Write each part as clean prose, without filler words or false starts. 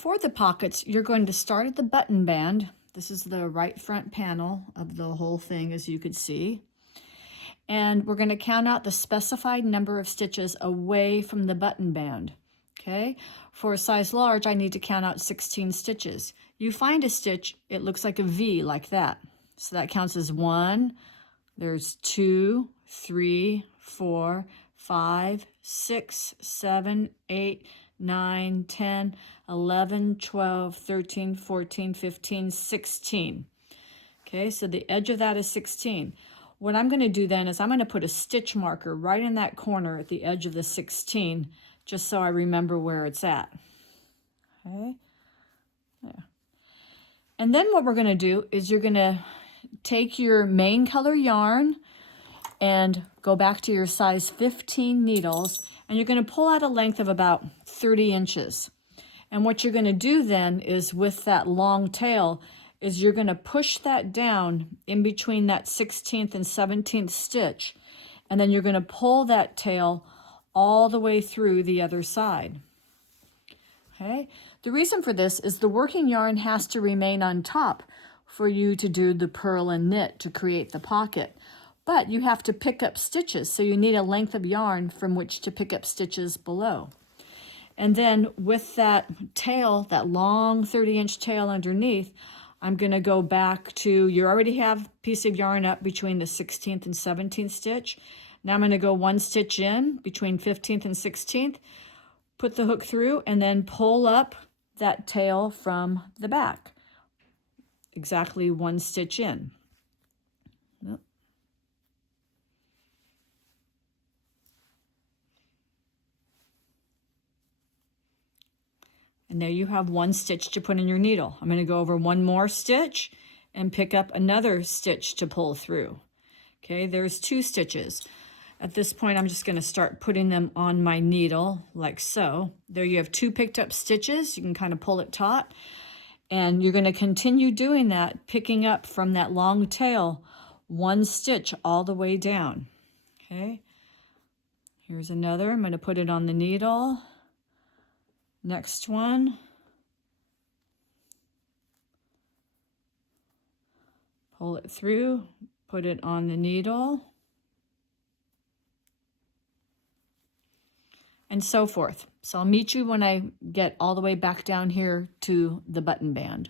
For the pockets, you're going to start at the button band. This is the right front panel of the whole thing, as you could see. And we're going to count out the specified number of stitches away from the button band. Okay, for a size large, I need to count out 16 stitches. You find a stitch, it looks like a V like that. So that counts as 1, there's 2, 3, 4, 5, 6, 7, 8, 9, 10, 11, 12, 13, 14, 15, 16. Okay, so the edge of that is 16. What I'm going to do then is I'm going to put a stitch marker right in that corner at the edge of the 16, just so I remember where it's at. Okay, there. And then what we're going to do is you're going to take your main color yarn and go back to your size 15 needles, and you're going to pull out a length of about 30 inches. And what you're going to do then is with that long tail is you're going to push that down in between that 16th and 17th stitch, and then you're going to pull that tail all the way through the other side. Okay, the reason for this is the working yarn has to remain on top for you to do the purl and knit to create the pocket. But you have to pick up stitches, so you need a length of yarn from which to pick up stitches below. And then with that tail, that long 30-inch tail underneath, I'm going to go back to, you already have a piece of yarn up between the 16th and 17th stitch. Now I'm going to go one stitch in between 15th and 16th, put the hook through, and then pull up that tail from the back. Exactly one stitch in. Yep. And there you have one stitch to put in your needle. I'm going to go over one more stitch and pick up another stitch to pull through. Okay, there's 2 stitches. At this point, I'm just going to start putting them on my needle like so. There you have 2 picked up stitches. You can kind of pull it taut. And you're going to continue doing that, picking up from that long tail, 1 stitch all the way down. Okay, here's another. I'm going to put it on the needle. Next one. Pull it through, put it on the needle, and so forth. So I'll meet you when I get all the way back down here to the button band.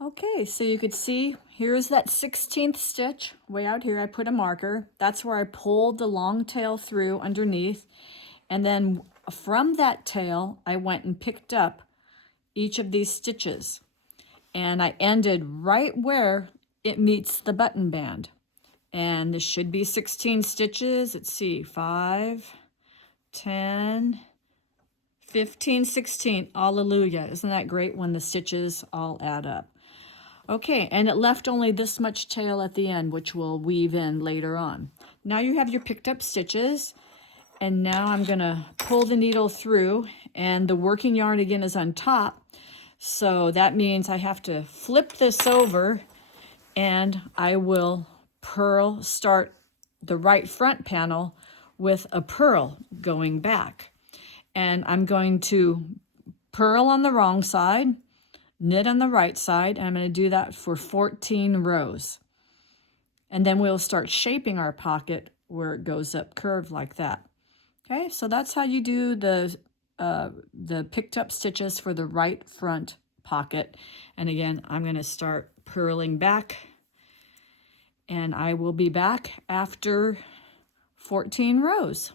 Okay, so you could see here's that 16th stitch way out here. I put a marker. That's where I pulled the long tail through underneath. And then from that tail, I went and picked up each of these stitches. And I ended right where it meets the button band. And this should be 16 stitches. Let's see, 5, 10, 15, 16. Hallelujah. Isn't that great when the stitches all add up? Okay, and it left only this much tail at the end, which we'll weave in later on. Now you have your picked up stitches, and now I'm going to pull the needle through, and the working yarn again is on top. So that means I have to flip this over, and I will start the right front panel with a purl going back. And I'm going to purl on the wrong side, knit on the right side, and I'm going to do that for 14 rows. And then we'll start shaping our pocket where it goes up curved like that. Okay, so that's how you do the picked up stitches for the right front pocket. And again, I'm going to start purling back, and I will be back after 14 rows.